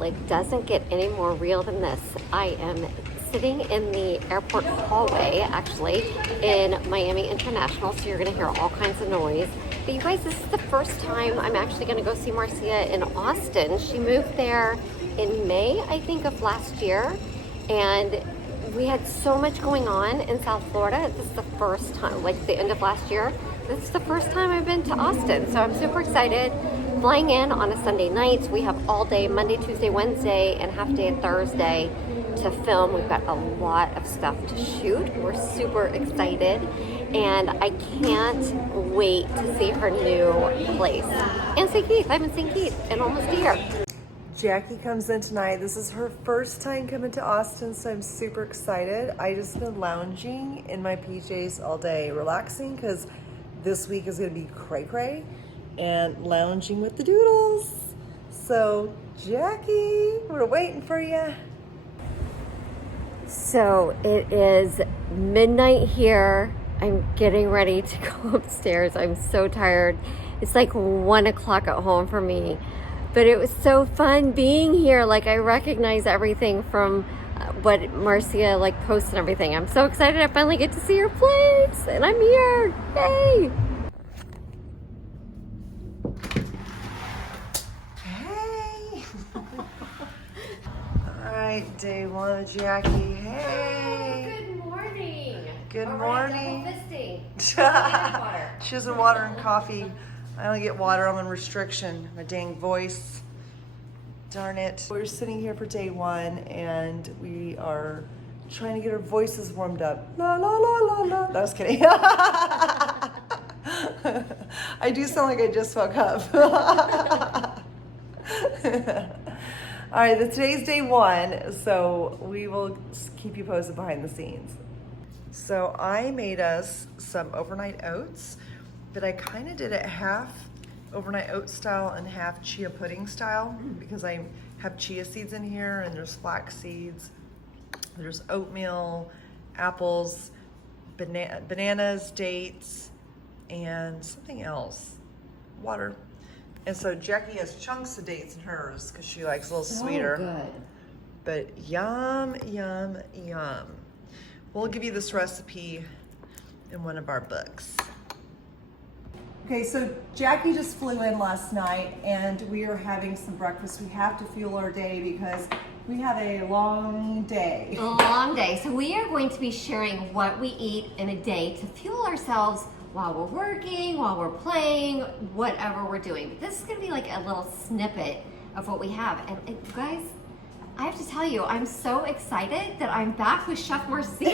like doesn't get any more real than this. I am sitting in the airport hallway, actually, in Miami International, so you're gonna hear all kinds of noise. But you guys, this is the first time I'm actually gonna go see Marzia in Austin. She moved there in May, I think, of last year, and we had so much going on in South Florida. This is the first time, like the end of last year, this is the first time I've been to Austin, so I'm super excited. Flying in on a Sunday night. We have all day, Monday, Tuesday, Wednesday, and half day Thursday to film. We've got a lot of stuff to shoot. We're super excited, and I can't wait to see her new place. And St. Keith. I haven't seen Keith in almost a year. Jackie comes in tonight. This is her first time coming to Austin, so I'm super excited. I just been lounging in my PJs all day, relaxing, because this week is going to be cray-cray, and lounging with the doodles. So, Jackie, we're waiting for you. So it is midnight here. I'm getting ready to go upstairs. I'm so tired. It's like 1 o'clock at home for me. But it was so fun being here. Like, I recognize everything from what Marzia like posts and everything. I'm so excited I finally get to see her place, and I'm here. Yay! Hey! All right, day one of Jackie. Hey! Good morning. Good All morning. Right, double fisting. She doesn't water and coffee. I only get water. I'm on restriction. My dang voice. Darn it. We're sitting here for day one, and we are trying to get our voices warmed up. La la la la la. No, I was kidding. I do sound like I just woke up. All right, today's day one, so we will keep you posted behind the scenes. So I made us some overnight oats, but I kind of did it half overnight oat style and half chia pudding style, because I have chia seeds in here, and there's flax seeds, there's oatmeal, apples, bananas, dates, and something else, water. And so Jackie has chunks of dates in hers because she likes a little sweeter. Good. But yum, yum, yum. We'll give you this recipe in one of our books. Okay, so Jackie just flew in last night, and we are having some breakfast. We have to fuel our day because we had a long day. A long day. So we are going to be sharing what we eat in a day to fuel ourselves while we're working, while we're playing, whatever we're doing. But this is gonna be like a little snippet of what we have. And guys, I have to tell you, I'm so excited that I'm back with Chef Marzia.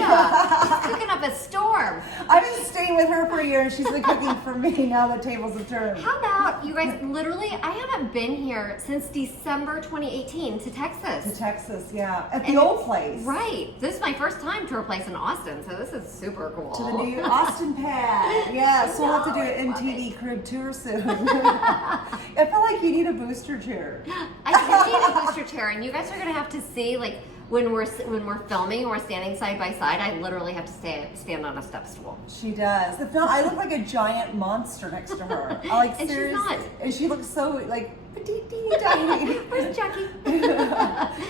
She's cooking up a storm. I've been staying with her for a year, and she's been cooking for me now that tables have turned. How about you guys, literally, I haven't been here since December 2018 to Texas. To Texas, yeah. At the old place. Right. This is my first time to a place in Austin, so this is super cool. To the new Austin pad. Yes, we'll have to do an MTV crib tour soon. I feel like you need a booster chair. I do need a booster chair, and you guys are gonna have to see, like, when we're filming and we're standing side by side, I literally have to stand on a step stool. She does. If not, I look like a giant monster next to her. I like And seriously, she's not. and she looks so like petite tiny. Where's Jackie?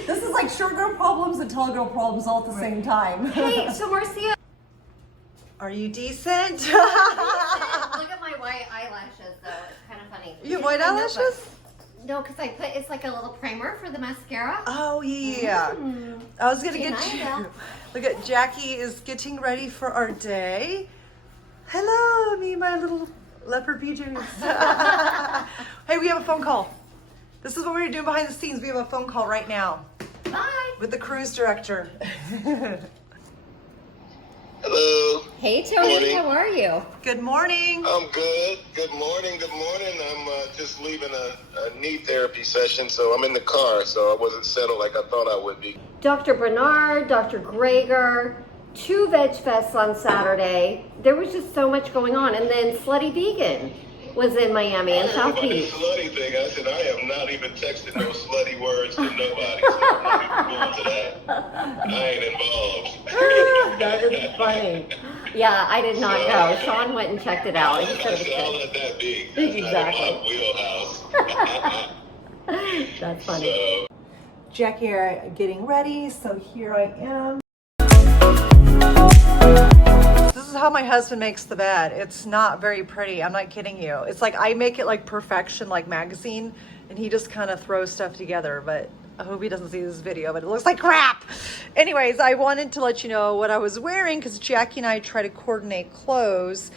This is like short girl problems and tall girl problems all at the same time. Hey, so Marzia. Are you decent? Look at my white eyelashes, though. It's kind of funny. You have white eyelashes? No, because it's like a little primer for the mascara. Oh yeah. I was gonna get you. Annabelle. Look at Jackie is getting ready for our day. Hello, me, my little leopard PJs. Hey, we have a phone call. This is what we're doing behind the scenes. We have a phone call right now. Bye. With the cruise director. Hello. Hey, Tony. Morning. How are you? Good morning. I'm good. Good morning. Good morning. I'm just leaving a knee therapy session, so I'm in the car, so I wasn't settled like I thought I would be. Dr. Bernard, Dr. Greger, 2 veg fests on Saturday. There was just so much going on. And then Slutty Vegan was in Miami and South About the Beach. slutty thing, I said I am not even texting no slutty words to nobody, so I'm not even going to that. I ain't involved. That is funny. Yeah, I did not know. Sean went and checked it out. He said I it was said I'll good. let that be. That's Exactly. not in my wheelhouse. That's funny. So, Jackie are getting ready, so here I am. This is how my husband makes the bed. It's not very pretty. I'm not kidding you. It's like I make it like perfection, like magazine, and he just kind of throws stuff together. But I hope he doesn't see this video, but it looks like crap. Anyways, I wanted to let you know what I was wearing because Jackie and I try to coordinate clothes,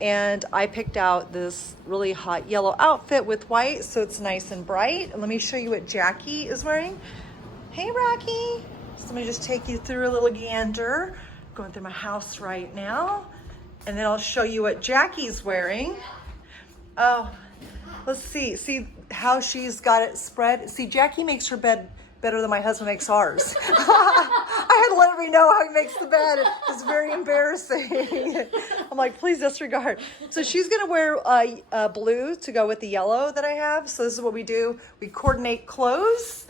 and I picked out this really hot yellow outfit with white, so it's nice and bright. And let me show you what Jackie is wearing. Hey, Rocky. So let me just take you through a little gander. Going through my house right now. And then I'll show you what Jackie's wearing. Oh, let's see. See how she's got it spread? See, Jackie makes her bed better than my husband makes ours. I had to let everybody know how he makes the bed. It's very embarrassing. I'm like, please disregard. So she's gonna wear blue to go with the yellow that I have. So this is what we do. We coordinate clothes.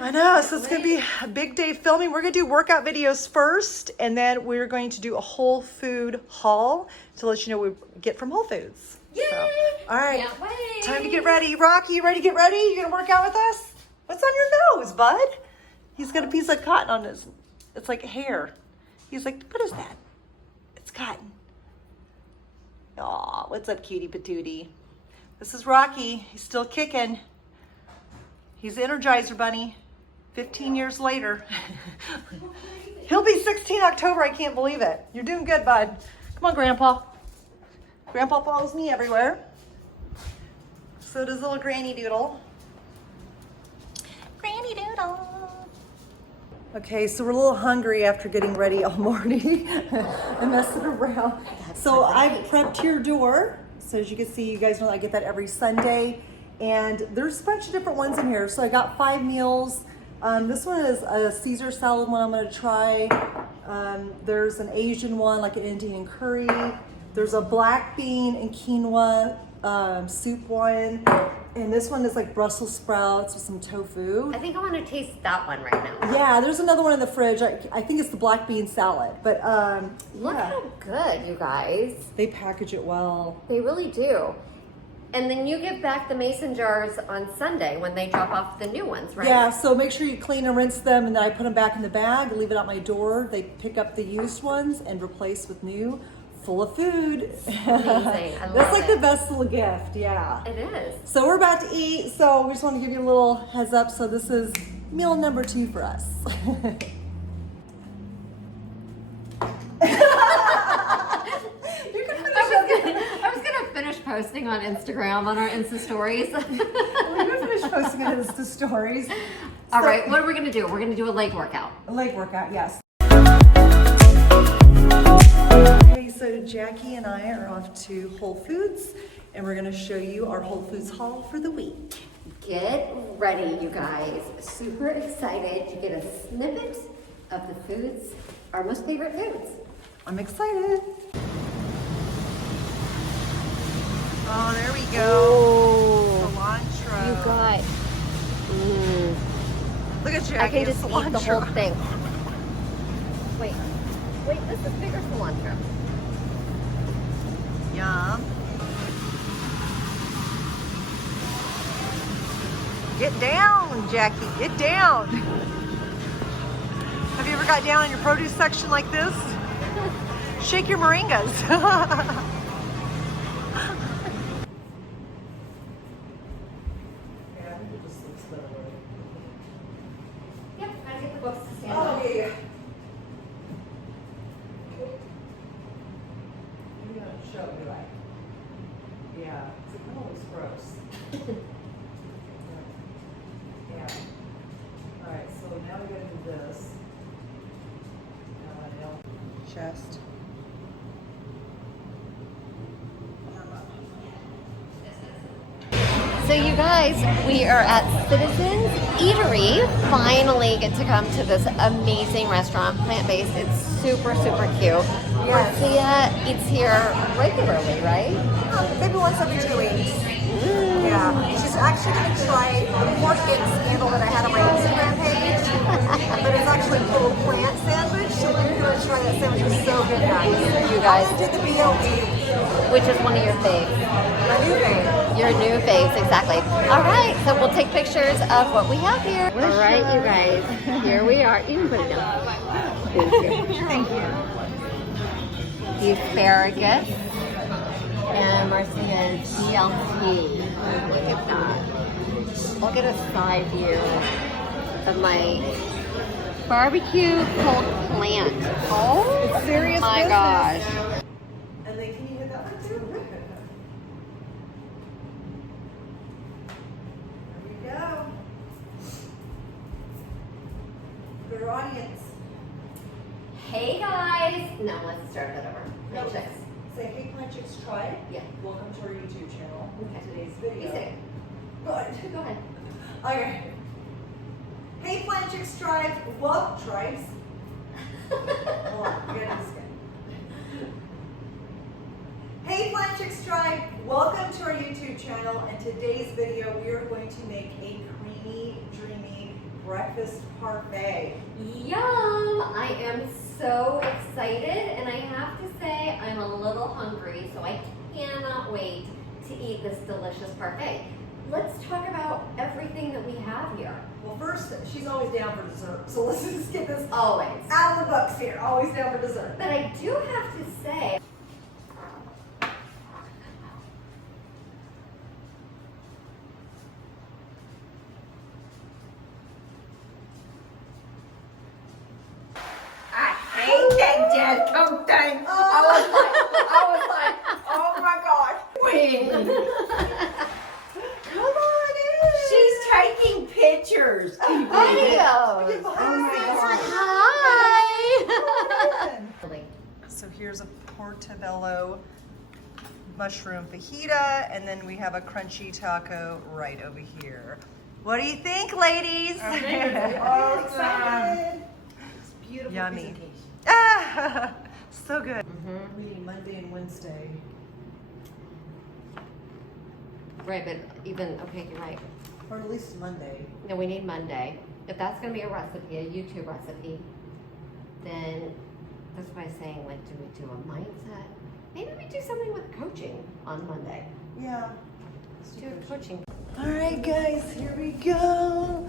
I know, so it's gonna be a big day filming. We're gonna do workout videos first, and then we're going to do a whole food haul to let you know what we get from Whole Foods. Yay! So, all right, Can't wait. time to get ready. Rocky, you ready to get ready? You gonna work out with us? What's on your nose, bud? He's got a piece of cotton on his, it's like hair. He's like, what is that? It's cotton. Aw, what's up, cutie patootie? This is Rocky, he's still kicking. He's the Energizer Bunny, 15 years later. He'll be 16 October, I can't believe it. You're doing good, bud. Come on, Grandpa. Grandpa follows me everywhere. So does little Granny Doodle. Granny Doodle. Okay, so we're a little hungry after getting ready all morning and messing around. So I've prepped your door. So as you can see, you guys know I get that every Sunday. And there's a bunch of different ones in here. So I got 5 meals. This one is a Caesar salad one I'm gonna try. There's an Asian one, like an Indian curry. There's a black bean and quinoa soup one. And this one is like Brussels sprouts with some tofu. I think I want to taste that one right now. Yeah, there's another one in the fridge. I think it's the black bean salad. But Look yeah. how good, you guys. They package it well. They really do. And then you give back the mason jars on Sunday when they drop off the new ones, right? Yeah, so make sure you clean and rinse them, and then I put them back in the bag, leave it out my door. They pick up the used ones and replace with new, full of food. Amazing. I love That's like it. the best little gift, yeah. It is. So we're about to eat, so we just want to give you a little heads up. So this is meal number 2 for us. I was gonna finish posting on Instagram on our Insta stories. We're gonna finish posting it as the stories. All right, what are we gonna do? We're gonna do a leg workout. A leg workout, yes. Okay, so Jackie and I are off to Whole Foods, and we're gonna show you our Whole Foods haul for the week. Get ready, you guys. Super excited to get a snippet of the foods, our most favorite foods. I'm excited. Oh, there we go. Cilantro. You got. Look at I Jackie. can just eat the whole cilantro. thing. Wait, this is bigger cilantro. Yum. Get down, Jackie. Get down. Have you ever got down in your produce section like this? Shake your moringas. Yep, I get the books to stand Oh, on. yeah. You don't show, do I? Yeah, it kind of looks gross. Yeah. All right, so now we gotta do this. Chest. So you guys, we are at Citizens Eatery. Finally get to come to this amazing restaurant, plant-based. It's super, super cute. Marzia eats here regularly, right? Maybe once every 2 weeks. Yeah. She's actually gonna try the pork egg scandal that I had on my Instagram page. But it's actually a total plant sandwich. So we're gonna try that sandwich. It's so good, guys. You guys, I did the BLT. which is one of your faves. My new thing. Your new face, exactly. All right, so we'll take pictures of what we have here. All right, you guys, here we are. You can put it down. Thank you. Thank you. The asparagus and Marcia's GLP. Look at that. I'll get a side view of my barbecue cold plant. Oh It's serious my business. gosh. And then can you hit that one too? There we go. For your audience. Hey guys. No, let's start that over. No, Hey chicks. Say, hey, Plant Chicks Tribe. Yeah. Welcome to our YouTube channel. Okay. Today's You video. say it. Good. Go ahead. Okay. Hey, Plant Chicks Tribe. Well, tribes. Hold on. We gotta do this again. Hey, Plant Chicks Tribe. Welcome to our YouTube channel. And today's video, we are going to make a creamy, dreamy breakfast parfait. Yum! I am so excited, and I have to say I'm a little hungry, so I cannot wait to eat this delicious parfait. Let's talk about everything that we have here. Well, first, she's always down for dessert. So let's just get this Always. out of the books here. Always down for dessert. But I do have to say, I hate that Jacque thing. I was like, oh my gosh. When? Come on in. She's taking pictures. videos. Get behind the scenes. Hi! So here's a portobello mushroom fajita, and then we have a crunchy taco right over here. What do you think, ladies? Awesome. Excited. Beautiful Yummy. presentation. Ah, so good. We need Monday and Wednesday. Right, but even, okay, you're right. Or at least Monday. No, we need Monday. If that's gonna be a recipe, a YouTube recipe, then that's why I'm saying, like, do we do a mindset? Maybe we do something with coaching on Monday. Yeah. Let's do a coaching. All right, guys, here we go.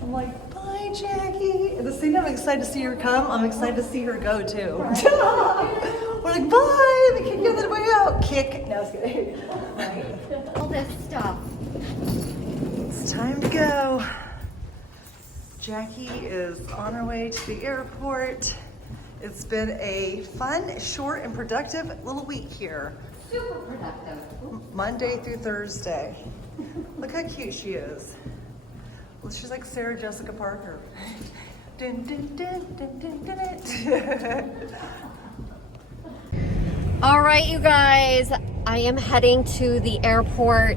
I'm like, bye, Jackie. At the same time, I'm excited to see her come. I'm excited to see her go, too. We're like, bye. The kick the other way out. Kick. No, I was kidding. All this stuff. It's time to go. Jackie is on her way to the airport. It's been a fun, short, and productive little week here. Super productive. Monday through Thursday. Look how cute she is. Well, she's like Sarah Jessica Parker. Dun, dun, dun, dun, dun, dun, dun. All right, you guys, I am heading to the airport.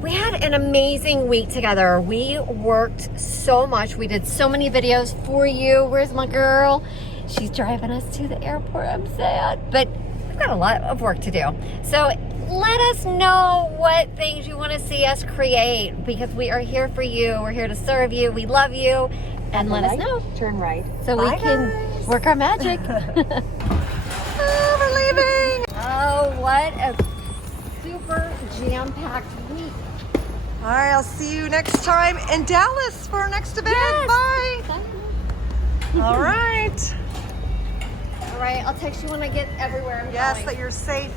We had an amazing week together. We worked so much. We did so many videos for you. Where's my girl? She's driving us to the airport. I'm sad, but we've got a lot of work to do. So let us know what things you want to see us create, because we are here for you. We're here to serve you. We love you. And let us know. Turn right. So we Bye, can guys. work our magic. Oh, we're leaving. Oh, what a super jam-packed week. All right, I'll see you next time in Dallas for our next event. Yes. Bye. All right. All right, I'll text you when I get everywhere I'm Yes, going. that you're safe.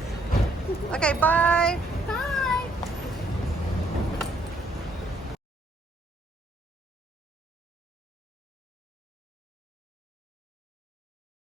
Okay, bye. Bye.